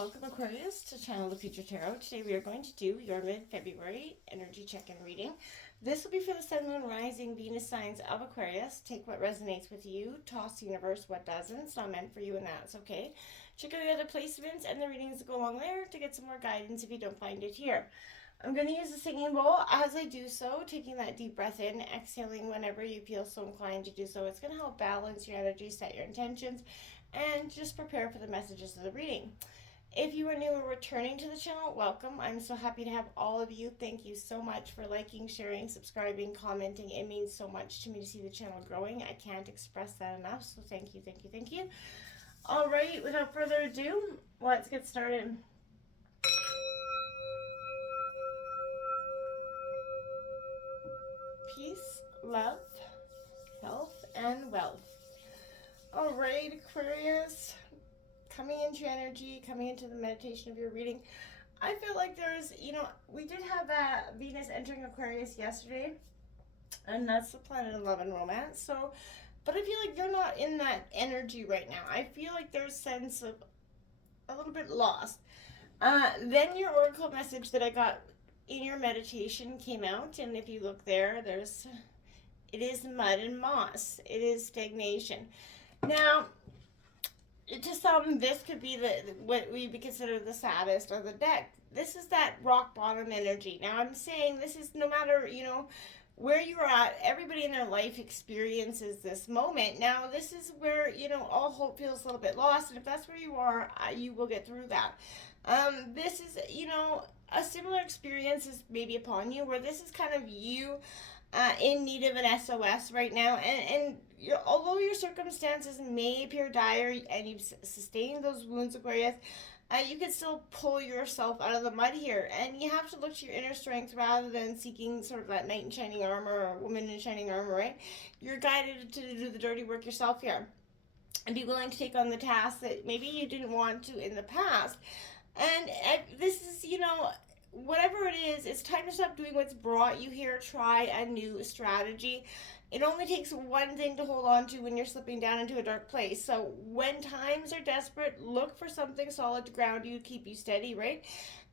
Welcome Aquarius to Channel the Future Tarot. Today we are going to do your mid-February energy check-in reading. This will be for the Sun, Moon, Rising, Venus signs of Aquarius. Take what resonates with you, toss the universe what doesn't. It's not meant for you and that's okay. Check out the other placements and the readings that go along there to get some more guidance if you don't find it here. I'm going to use the singing bowl as I do so, taking that deep breath in, exhaling whenever you feel so inclined to do so. It's going to help balance your energy, set your intentions, and just prepare for the messages of the reading. If you are new or returning to the channel, welcome. I'm so happy to have all of you. Thank you so much for liking, sharing, subscribing, commenting. It means so much to me to see the channel growing. I can't express that enough, so thank you, thank you, thank you. All right, without further ado, let's get started. Peace, love, health, and wealth. All right, Aquarius, coming into your energy, coming into the meditation of your reading. I feel like there's, we did have Venus entering Aquarius yesterday, and that's the planet of love and romance. So, but I feel like you're not in that energy right now. I feel like there's a sense of a little bit lost. Then your oracle message that I got in your meditation came out, and if you look there, it is mud and moss. It is stagnation. Now, to some, this could be what we consider the saddest of the deck. This is that rock bottom energy. Now, I'm saying this is no matter, where you're at, everybody in their life experiences this moment. Now, this is where, all hope feels a little bit lost. And if that's where you are, you will get through that. This is, a similar experience is maybe upon you, where this is kind of you in need of an S.O.S. right now, and although your circumstances may appear dire and you've sustained those wounds, Aquarius, you can still pull yourself out of the mud here, and you have to look to your inner strength rather than seeking sort of that knight in shining armor or woman in shining armor, right? You're guided to do the dirty work yourself here and be willing to take on the tasks that maybe you didn't want to in the past. And this is, whatever it is, it's time to stop doing what's brought you here. Try a new strategy. It only takes one thing to hold on to when you're slipping down into a dark place. So when times are desperate, look for something solid to ground you, keep you steady, right?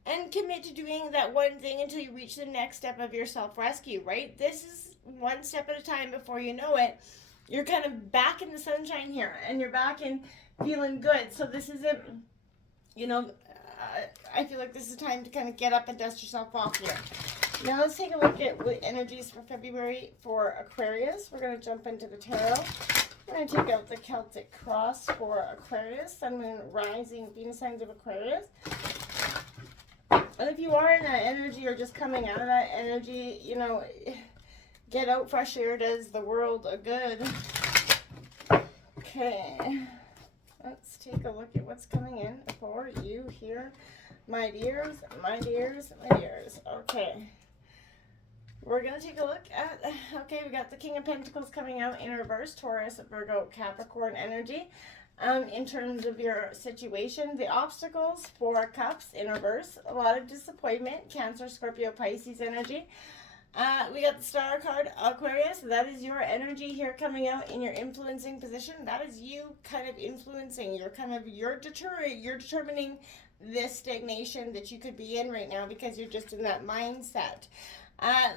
And commit to doing that one thing until you reach the next step of your self-rescue, right? This is one step at a time. Before you know it, you're kind of back in the sunshine here, and you're back in feeling good. So this isn't, I feel like this is time to kind of get up and dust yourself off here. Now let's take a look at what energies for February for Aquarius. We're going to jump into the tarot. We're going to take out the Celtic cross for Aquarius, Sun, Moon, Rising, Venus signs of Aquarius. And if you are in that energy or just coming out of that energy, get out. Fresh air does the world a good. Okay. Let's take a look at what's coming in for you here, my dears, my dears, my dears. Okay. We're going to take a look at, we got the King of Pentacles coming out in reverse, Taurus, Virgo, Capricorn energy. In terms of your situation, the obstacles, 4 cups in reverse, a lot of disappointment, Cancer, Scorpio, Pisces energy. We got the Star card, Aquarius. That is your energy here coming out in your influencing position. That is you kind of influencing. You're determining this stagnation that you could be in right now because you're just in that mindset.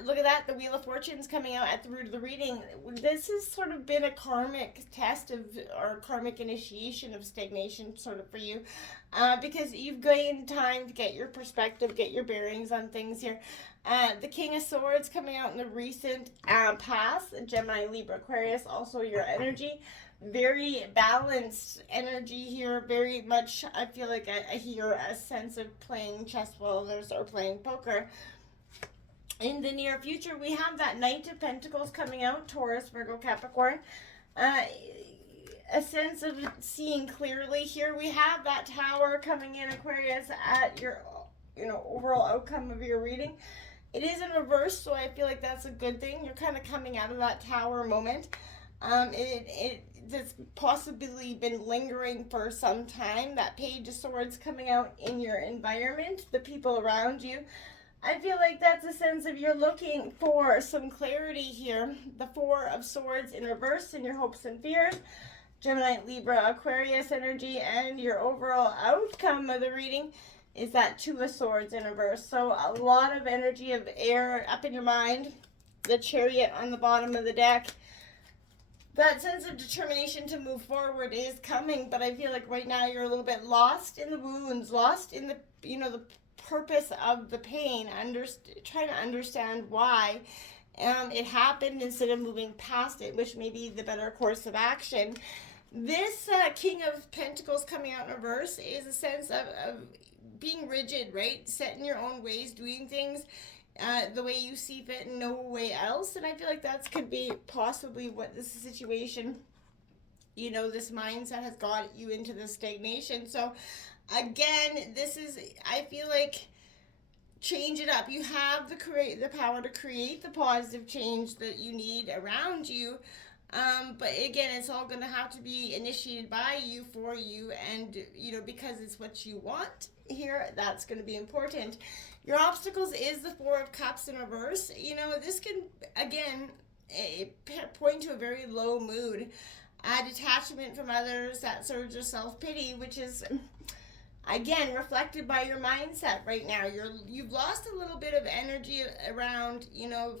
Look at that. The Wheel of Fortune's coming out at the root of the reading. This has sort of been a karmic test or karmic initiation of stagnation sort of for you because you've gained time to get your perspective, get your bearings on things here. The King of Swords coming out in the recent past, Gemini, Libra, Aquarius, also your energy. Very balanced energy here, very much, I feel like I hear a sense of playing chess while others are playing poker. In the near future, we have that Knight of Pentacles coming out, Taurus, Virgo, Capricorn. A sense of seeing clearly here. We have that Tower coming in, Aquarius, at your overall outcome of your reading. It is in reverse, so I feel like that's a good thing. You're kind of coming out of that Tower moment. It's possibly been lingering for some time. That Page of Swords coming out in your environment, the people around you. I feel like that's a sense of you're looking for some clarity here. The Four of Swords in reverse in your hopes and fears. Gemini, Libra, Aquarius energy, and your overall outcome of the reading is that Two of Swords in reverse. So a lot of energy of air up in your mind. The Chariot on the bottom of the deck. That sense of determination to move forward is coming, but I feel like right now you're a little bit lost in the wounds, lost in the, the purpose of the pain, trying to understand why it happened instead of moving past it, which may be the better course of action. This King of Pentacles coming out in reverse is a sense of being rigid, right? Set in your own ways, doing things the way you see fit and no way else. And I feel like that could be possibly what this situation, this mindset has got you into this stagnation. So again, I feel like, change it up. You have the power to create the positive change that you need around you. But again, it's all going to have to be initiated by you, for you, and, because it's what you want here, that's going to be important. Your obstacles is the Four of Cups in reverse. This can, again, point to a very low mood, detachment from others, that surge of self-pity, which is, again, reflected by your mindset right now. You've lost a little bit of energy around,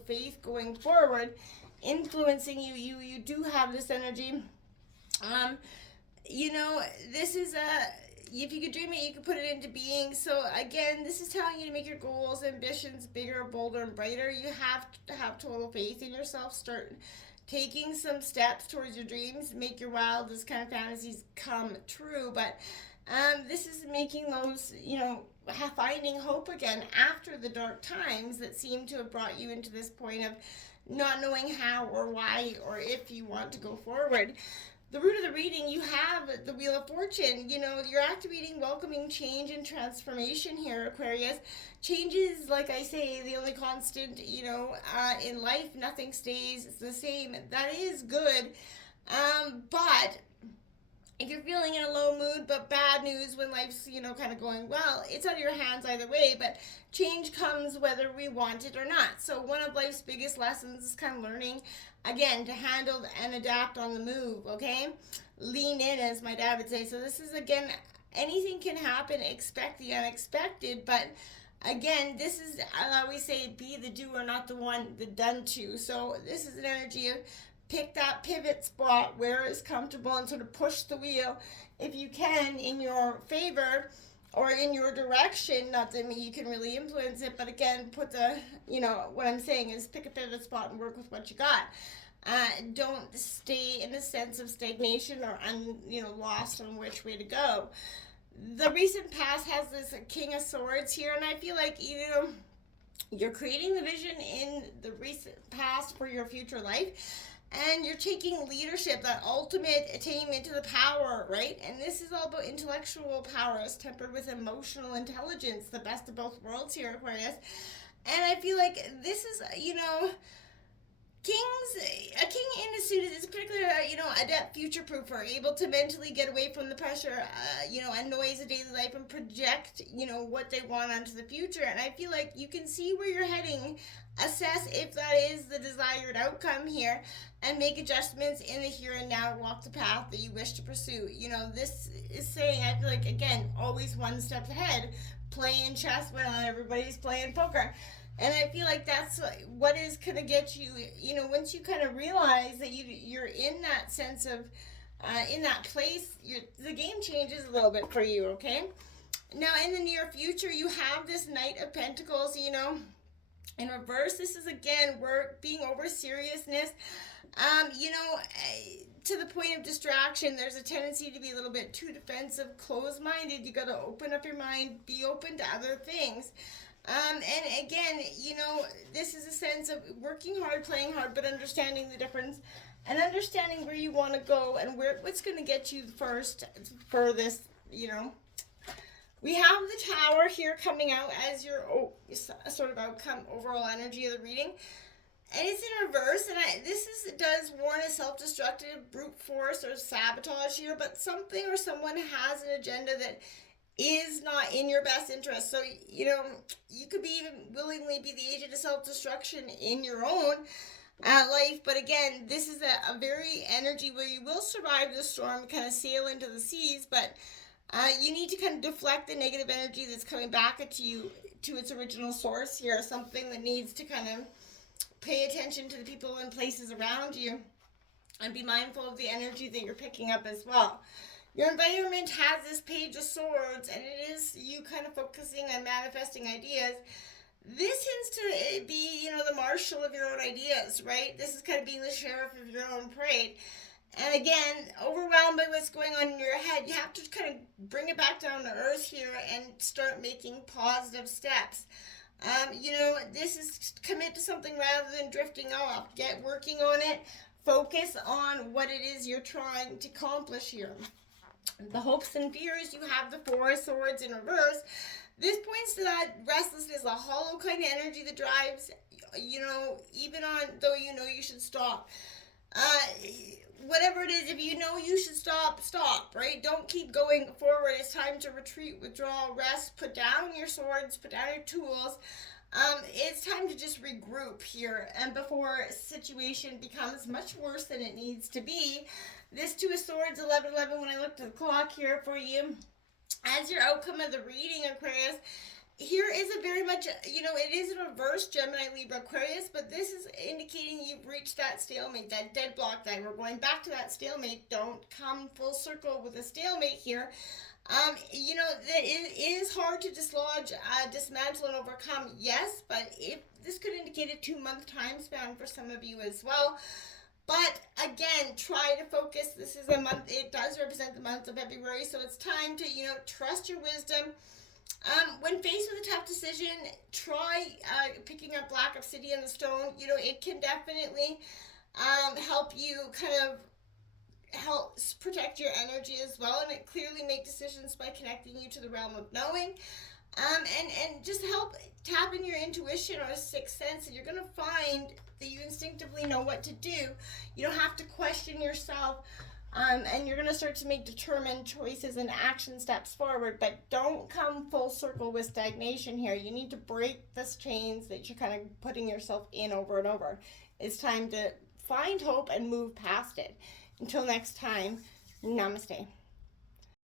faith going forward, influencing you. You do have this energy. This is if you could dream it, you could put it into being. So again, this is telling you to make your goals, ambitions bigger, bolder, and brighter. You have to have total faith in yourself. Start taking some steps towards your dreams. Make your wildest kind of fantasies come true. But this is making those, finding hope again after the dark times that seem to have brought you into this point of not knowing how or why or if you want to go forward. The root of the reading, you have the Wheel of Fortune. You're activating welcoming change and transformation here, Aquarius. Change is, like I say, the only constant, in life. Nothing stays the same. That is good. But if you're feeling in a low mood, but bad news when life's, kind of going well, it's out of your hands either way, but change comes whether we want it or not. So one of life's biggest lessons is kind of learning, again, to handle and adapt on the move, okay? Lean in, as my dad would say. So this is, again, anything can happen, expect the unexpected, but again, this is, I always say, be the doer, not the done to. So this is an energy of pick that pivot spot where it's comfortable and sort of push the wheel, if you can, in your favor or in your direction. Not that you can really influence it, but again, put the, what I'm saying is pick a pivot spot and work with what you got. Don't stay in a sense of stagnation or, lost on which way to go. The recent past has this King of Swords here, and I feel like, you're creating the vision in the recent past for your future life. And you're taking leadership, that ultimate attainment to the power, right? And this is all about intellectual prowess tempered with emotional intelligence, the best of both worlds here, Aquarius. And I feel like this is, a king in a suit is particularly, adept future proofer, able to mentally get away from the pressure, and noise of daily life and project, what they want onto the future. And I feel like you can see where you're heading, assess if that is the desired outcome here, and make adjustments in the here and now, walk the path that you wish to pursue. This is saying, I feel like, again, always one step ahead, playing chess when not everybody's playing poker. And I feel like that's what is going to get you, once you kind of realize that you're in that sense of, in that place, the game changes a little bit for you, okay? Now, in the near future, you have this Knight of Pentacles, in reverse. This is, again, work, being over seriousness, to the point of distraction. There's a tendency to be a little bit too defensive, closed-minded. You got to open up your mind, be open to other things. And again, this is a sense of working hard, playing hard, but understanding the difference and understanding where you want to go and what's going to get you furthest, We have the Tower here coming out as your sort of outcome, overall energy of the reading. And it's in reverse, and this does warn a self-destructive brute force or sabotage here, but something or someone has an agenda that is not in your best interest. So, you could be even willingly be the agent of self-destruction in your own life. But again, this is a very energy where you will survive the storm, kind of sail into the seas, but you need to kind of deflect the negative energy that's coming back at you to its original source here, something that needs to kind of pay attention to the people and places around you and be mindful of the energy that you're picking up as well. Your environment has this Page of Swords, and it is you kind of focusing on manifesting ideas. This tends to be, the marshal of your own ideas, right? This is kind of being the sheriff of your own parade. And again, overwhelmed by what's going on in your head, you have to kind of bring it back down to earth here and start making positive steps. This is commit to something rather than drifting off. Get working on it. Focus on what it is you're trying to accomplish here. The hopes and fears, you have the Four of Swords in reverse. This points to that restlessness, a hollow kind of energy that drives, even on though you should stop. Whatever it is, if you know you should stop, right? Don't keep going forward. It's time to retreat, withdraw, rest, put down your swords, put down your tools. It's time to just regroup here, and before a situation becomes much worse than it needs to be. This Two of Swords, 11:11, when I looked at the clock here for you, as your outcome of the reading, Aquarius, here is a very much, it is a reverse Gemini, Libra, Aquarius, but this is indicating you've reached that stalemate, that deadlock, that we're going back to that stalemate. Don't come full circle with a stalemate here. It is hard to dislodge, dismantle, and overcome, yes, but this could indicate a 2-month time span for some of you as well. But again, try to focus. This is a month, it does represent the month of February, so it's time to, trust your wisdom. When faced with a tough decision, try picking up black obsidian, the stone. It can definitely help you kind of helps protect your energy as well, and it clearly make decisions by connecting you to the realm of knowing. And just help tap in your intuition or sixth sense, and you're going to find that you instinctively know what to do. You don't have to question yourself, and you're going to start to make determined choices and action steps forward, but don't come full circle with stagnation here. You need to break this chains that you're kind of putting yourself in over and over. It's time to find hope and move past it. Until next time, namaste.